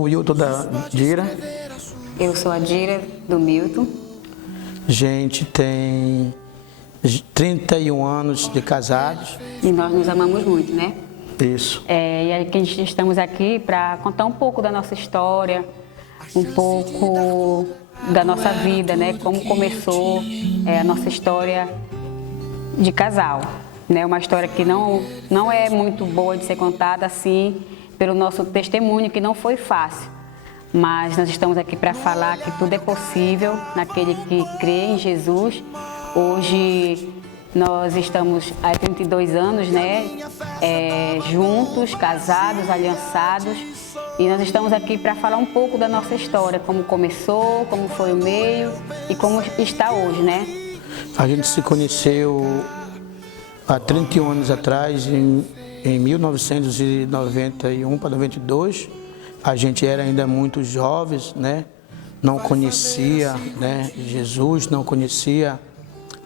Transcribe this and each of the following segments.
sou o Hilton da Dira. Eu sou a Dira do Milton. A gente tem 31 anos de casados. E nós nos amamos muito, né? Isso. E aí que a gente estamos aqui para contar um pouco da nossa história, um pouco da nossa vida, né? Como começou a nossa história de casal, né? Uma história que não é muito boa de ser contada assim, pelo nosso testemunho, que não foi fácil. Mas nós estamos aqui para falar que tudo é possível naquele que crê em Jesus. Hoje nós estamos há 32 anos, né? Juntos, casados, aliançados. E nós estamos aqui para falar um pouco da nossa história, como começou, como foi o meio e como está hoje, né? A gente se conheceu há 31 anos atrás, em 1991 para 92. A gente era ainda muito jovens, né? Não conhecia, né, Jesus, não conhecia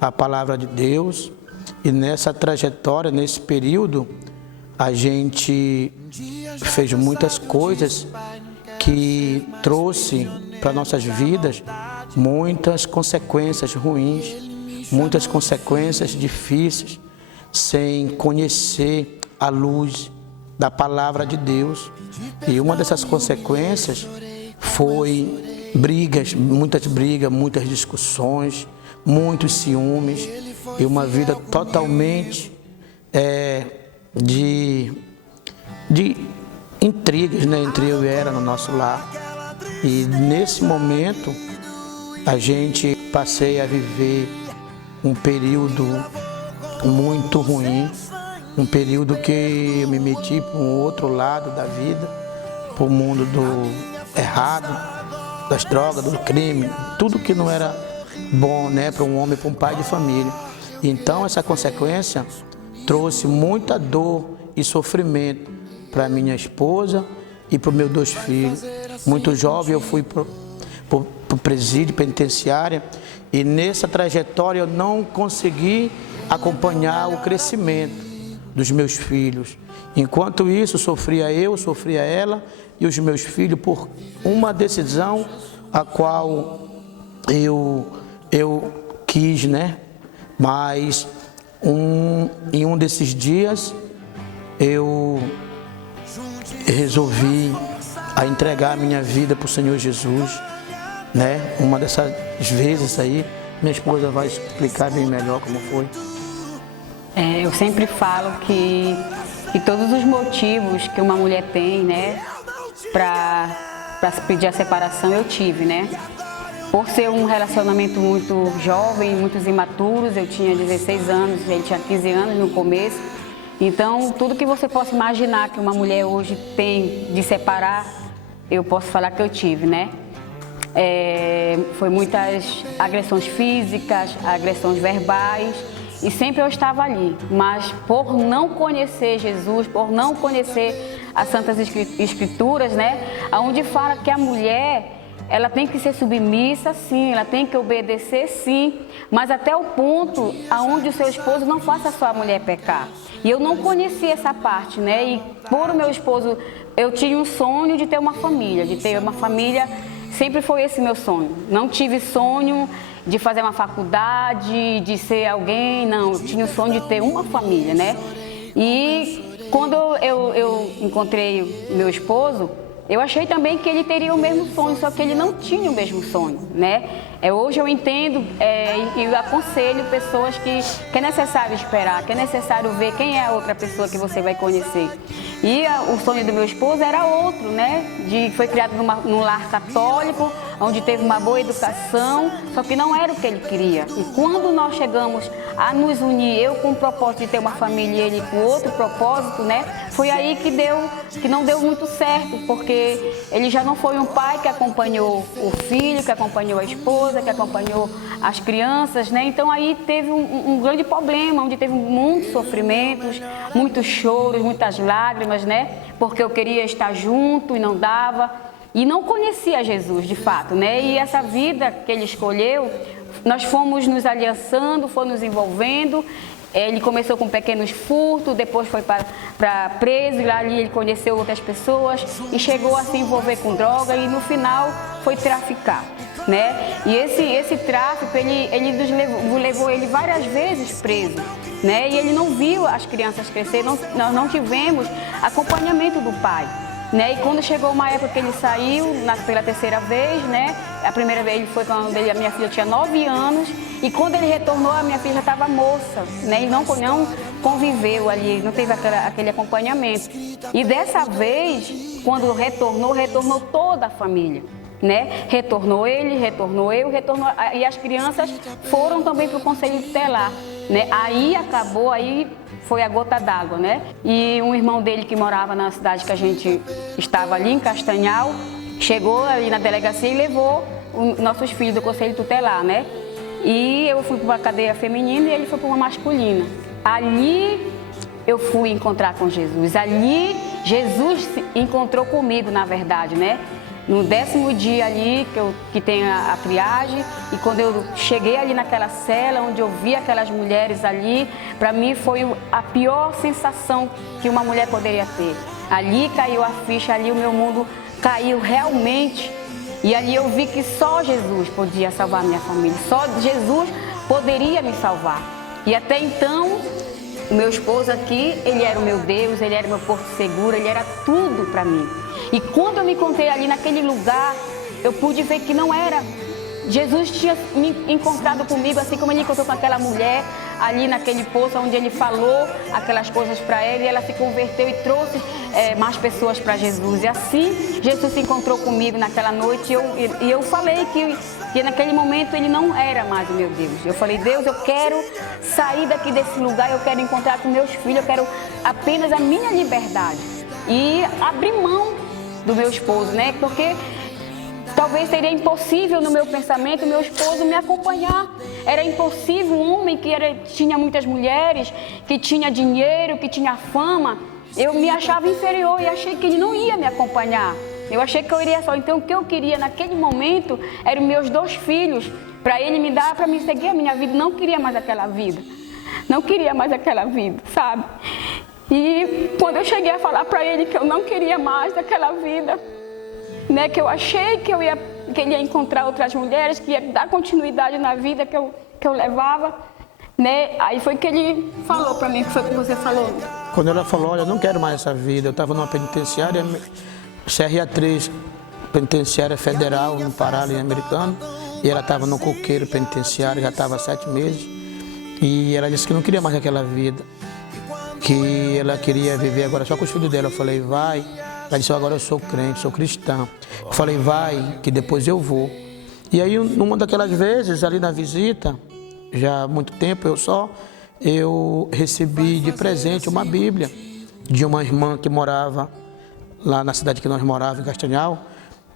a palavra de Deus. E nessa trajetória, nesse período, a gente fez muitas coisas que trouxe para nossas vidas muitas consequências ruins, muitas consequências difíceis, sem conhecer a luz da palavra de Deus. E uma dessas consequências foi muitas discussões, muitos ciúmes e uma vida totalmente de intrigas, né, entre eu e ela no nosso lar. E nesse momento passei a viver um período muito ruim, um período que eu me meti para um outro lado da vida, para o mundo do errado, das drogas, do crime, tudo que não era bom, né, para um homem, para um pai de família. Então essa consequência trouxe muita dor e sofrimento para minha esposa e para os meus 2 filhos. Muito jovem eu fui para o presídio penitenciário e nessa trajetória eu não consegui acompanhar o crescimento dos meus filhos. Enquanto isso, sofria ela e os meus filhos por uma decisão a qual eu quis, né? Mas em um desses dias eu resolvi a entregar a minha vida para o Senhor Jesus, né? Uma dessas vezes aí, minha esposa vai explicar bem melhor como foi. Eu sempre falo que todos os motivos que uma mulher tem, né, para pedir a separação, eu tive, né? Por ser um relacionamento muito jovem, muitos imaturos, eu tinha 16 anos, ele tinha 15 anos no começo. Então, tudo que você possa imaginar que uma mulher hoje tem de separar, eu posso falar que eu tive, né? Foi muitas agressões físicas, agressões verbais. E sempre eu estava ali, mas por não conhecer Jesus, por não conhecer as Santas Escrituras, né? Onde fala que a mulher, ela tem que ser submissa, sim, ela tem que obedecer, sim, mas até o ponto aonde o seu esposo não faça a sua mulher pecar. E eu não conhecia essa parte, né? E por o meu esposo, eu tinha um sonho de ter uma família, sempre foi esse meu sonho. Não tive sonho de fazer uma faculdade, de ser alguém, não, eu tinha o sonho de ter uma família, né? E quando eu encontrei o meu esposo, eu achei também que ele teria o mesmo sonho, só que ele não tinha o mesmo sonho, né? Hoje eu entendo e aconselho pessoas que é necessário esperar, que é necessário ver quem é a outra pessoa que você vai conhecer. E o sonho do meu esposo era outro, né? Foi criado num lar católico, onde teve uma boa educação, só que não era o que ele queria. E quando nós chegamos a nos unir, eu com o propósito de ter uma família e ele com outro propósito, né? Foi aí que não deu muito certo, porque ele já não foi um pai que acompanhou o filho, que acompanhou a esposa, que acompanhou as crianças, né? Então aí teve um grande problema, onde teve muitos sofrimentos, muitos choros, muitas lágrimas, né? Porque eu queria estar junto e não dava. E não conhecia Jesus, de fato, né? E essa vida que ele escolheu nós fomos nos aliançando, fomos nos envolvendo. Ele começou com pequenos furtos, depois foi para preso, e lá ali ele conheceu outras pessoas e chegou a se envolver com droga e no final foi traficar, né? E esse tráfico, ele levou ele várias vezes preso, né? E ele não viu as crianças crescer, nós não tivemos acompanhamento do pai. Né? E quando chegou uma época que ele saiu, pela terceira vez, né? A primeira vez ele foi quando a minha filha tinha 9 anos, e quando ele retornou, a minha filha já estava moça, né? Ele não conviveu ali, não teve aquele acompanhamento. E dessa vez, quando retornou toda a família, né? Retornou ele, retornou eu, e as crianças foram também para o conselho tutelar, né? Aí acabou, aí foi a gota d'água, né? E um irmão dele que morava na cidade que a gente estava ali, em Castanhal, chegou ali na delegacia e levou os nossos filhos do conselho tutelar, né? E eu fui para uma cadeia feminina e ele foi para uma masculina. Ali eu fui encontrar com Jesus. Ali Jesus se encontrou comigo, na verdade, né? No 10º dia ali, que tem a triagem, e quando eu cheguei ali naquela cela, onde eu vi aquelas mulheres ali, para mim foi a pior sensação que uma mulher poderia ter. Ali caiu a ficha, ali o meu mundo caiu realmente, e ali eu vi que só Jesus podia salvar a minha família, só Jesus poderia me salvar. E até então, o meu esposo aqui, ele era o meu Deus, ele era o meu porto seguro, ele era tudo para mim. E quando eu me encontrei ali naquele lugar, eu pude ver que não era. Jesus tinha me encontrado comigo, assim como ele encontrou com aquela mulher ali naquele poço, onde ele falou aquelas coisas para ela, e ela se converteu e trouxe mais pessoas para Jesus. E assim, Jesus se encontrou comigo naquela noite, e eu falei que naquele momento ele não era mais o meu Deus. Eu falei, Deus, eu quero sair daqui desse lugar, eu quero encontrar com meus filhos, eu quero apenas a minha liberdade. E abrir mão do meu esposo, né? Porque talvez seria impossível no meu pensamento meu esposo me acompanhar. Era impossível um homem que tinha muitas mulheres, que tinha dinheiro, que tinha fama. Eu me achava inferior e achei que ele não ia me acompanhar. Eu achei que eu iria só. Então o que eu queria naquele momento eram meus 2 filhos, para ele me dar, para me seguir a minha vida. Não queria mais aquela vida. Não queria mais aquela vida, sabe? E quando eu cheguei a falar para ele que eu não queria mais daquela vida, né, que eu achei que ele ia encontrar outras mulheres, que ia dar continuidade na vida que eu levava, né, aí foi que ele falou para mim, que foi o que você falou. Quando ela falou, olha, eu não quero mais essa vida, eu estava numa penitenciária, CRA 3, penitenciária federal, no Pará, ali americano, e ela estava no coqueiro penitenciário, já estava há 7 meses, e ela disse que não queria mais aquela vida, que ela queria viver agora só com os filhos dela. Eu falei, vai. Ela disse, agora eu sou crente, sou cristã. Eu falei, vai, que depois eu vou. E aí, numa daquelas vezes, ali na visita, já há muito tempo, eu recebi de presente uma Bíblia de uma irmã que morava lá na cidade que nós morávamos, em Castanhal.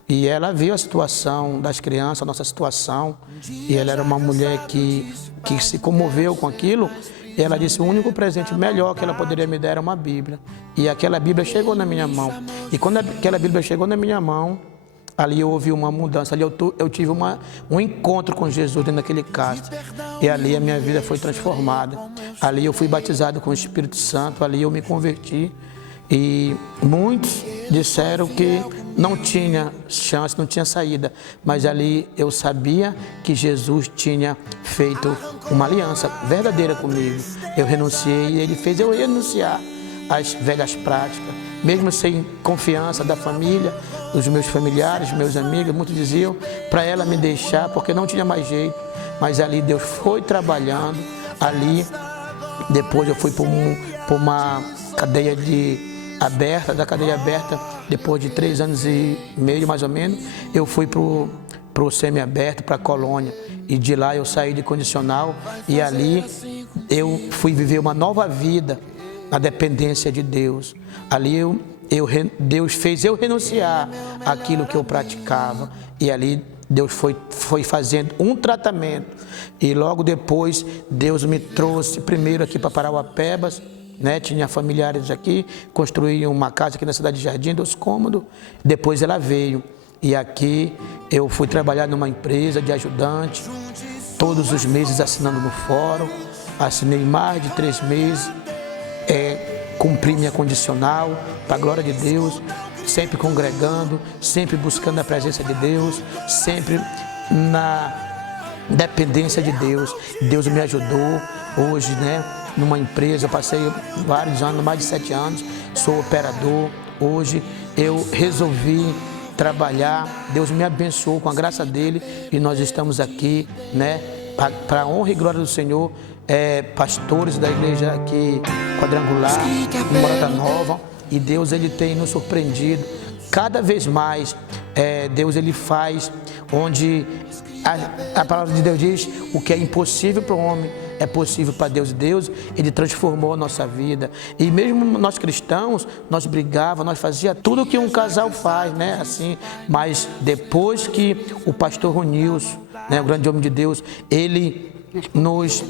E ela viu a situação das crianças, a nossa situação. E ela era uma mulher que se comoveu com aquilo. E ela disse, o único presente melhor que ela poderia me dar era uma Bíblia. E aquela Bíblia chegou na minha mão. E quando aquela Bíblia chegou na minha mão, ali houve uma mudança. Ali eu tive um encontro com Jesus dentro daquele castro. E ali a minha vida foi transformada. Ali eu fui batizado com o Espírito Santo. Ali eu me converti. E muitos disseram que não tinha chance, não tinha saída. Mas ali eu sabia que Jesus tinha feito uma aliança verdadeira comigo. Eu renunciei e ele fez eu renunciar às velhas práticas. Mesmo sem confiança da família, dos meus familiares, meus amigos, muitos diziam para ela me deixar porque não tinha mais jeito. Mas ali Deus foi trabalhando. Ali, depois eu fui para uma cadeia aberta, da cadeia aberta, depois de 3 anos e meio, mais ou menos, eu fui para o semi-aberto, para a colônia. E de lá eu saí de condicional e ali eu fui viver uma nova vida na dependência de Deus. Ali Deus fez eu renunciar àquilo que eu praticava. E ali Deus foi fazendo um tratamento. E logo depois Deus me trouxe primeiro aqui para Parauapebas, né? Tinha familiares aqui, construí uma casa aqui na cidade de Jardim, 2 cômodos. Depois ela veio. E aqui eu fui trabalhar numa empresa de ajudante. todos os meses assinando no fórum, assinei mais de 3 meses, cumpri minha condicional, para a glória de Deus, sempre congregando, sempre buscando a presença de Deus, sempre na dependência de Deus. Deus me ajudou hoje, né? Numa empresa, eu passei vários anos, mais de 7 anos, sou operador. Hoje eu resolvi trabalhar, Deus me abençoou com a graça dele e nós estamos aqui, né? Para a honra e glória do Senhor, pastores da igreja aqui quadrangular, em Morada Nova, e Deus ele tem nos surpreendido cada vez mais. Deus ele faz onde a palavra de Deus diz: o que é impossível para o homem é possível para Deus. Deus, ele transformou a nossa vida. E mesmo nós cristãos, nós brigávamos, nós fazíamos tudo o que um casal faz, né? Assim, mas depois que o pastor Ronilson, né, o grande homem de Deus, ele nos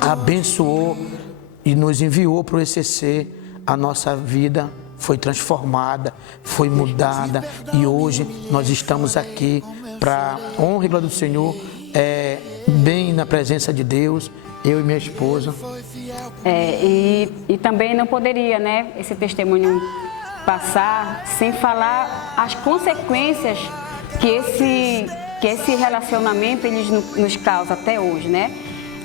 abençoou e nos enviou para o ECC, a nossa vida foi transformada, foi mudada, e hoje nós estamos aqui para honra e glória do Senhor, bem na presença de Deus, eu e minha esposa. E também não poderia, né, esse testemunho passar sem falar as consequências que esse relacionamento ele nos causa até hoje, né?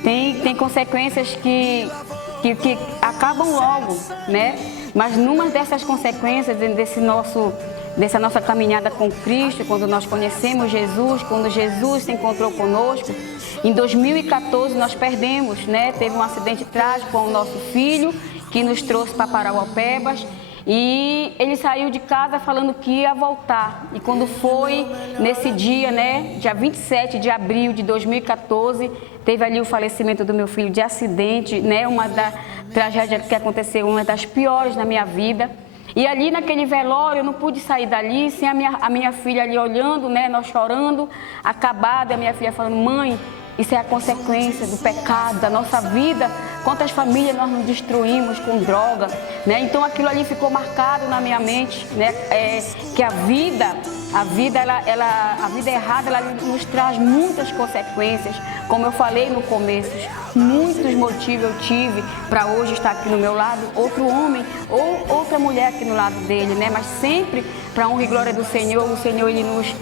Tem consequências que acabam logo, né? Mas numa dessas consequências dessa nossa caminhada com Cristo, quando nós conhecemos Jesus, quando Jesus se encontrou conosco, em 2014 nós perdemos, né? Teve um acidente trágico com o nosso filho, que nos trouxe para Parauapebas, e ele saiu de casa falando que ia voltar. E quando foi nesse dia, né, dia 27 de abril de 2014, teve ali o falecimento do meu filho de acidente, né, uma da tragédia que aconteceu, uma das piores na minha vida. E ali naquele velório eu não pude sair dali sem a minha filha ali olhando, né, nós chorando, acabada, a minha filha falando: mãe, isso é a consequência do pecado, da nossa vida. Quantas famílias nós nos destruímos com droga, né? Então aquilo ali ficou marcado na minha mente, né? Que a vida errada, ela nos traz muitas consequências. Como eu falei no começo, muitos motivos eu tive para hoje estar aqui no meu lado, outro homem ou outra mulher aqui no lado dele, né? Mas sempre para a honra e glória do Senhor. O Senhor, ele nos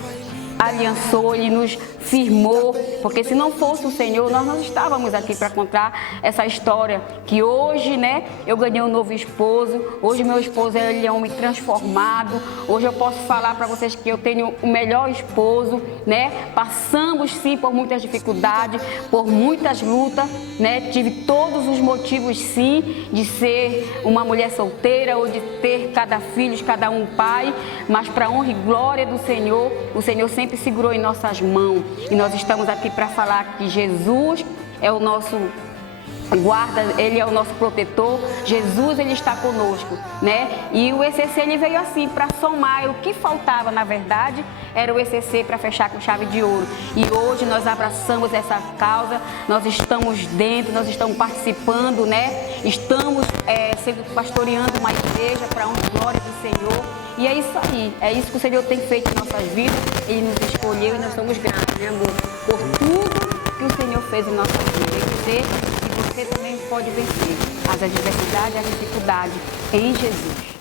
aliançou, ele nos firmou, porque se não fosse o Senhor, nós não estávamos aqui para contar essa história, que hoje, né, eu ganhei um novo esposo, hoje meu esposo, ele é um homem transformado, hoje eu posso falar para vocês que eu tenho o melhor esposo, né, passamos sim por muitas dificuldades, por muitas lutas, né, tive todos os motivos sim, de ser uma mulher solteira ou de ter cada filho, cada um pai, mas para honra e glória do Senhor, o Senhor sempre segurou em nossas mãos. E nós estamos aqui para falar que Jesus é o nosso guarda, ele é o nosso protetor, Jesus, ele está conosco, né? E o ECC, ele veio assim para somar. O que faltava, na verdade, era o ECC para fechar com chave de ouro. E hoje nós abraçamos essa causa, nós estamos dentro, nós estamos participando, né? Estamos sendo pastoreando uma igreja para a honra e glória do Senhor. E é isso aí, é isso que o Senhor tem feito em nossas vidas. Ele nos escolheu e nós somos gratos, né, amor? Por tudo que o Senhor fez em nossas vidas. E você também pode vencer as adversidades e as dificuldades em Jesus.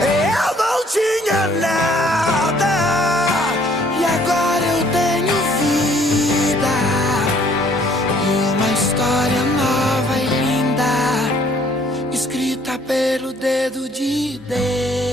Eu não tinha nada e agora eu tenho vida. Uma história nova e linda, escrita pelo dedo de Deus.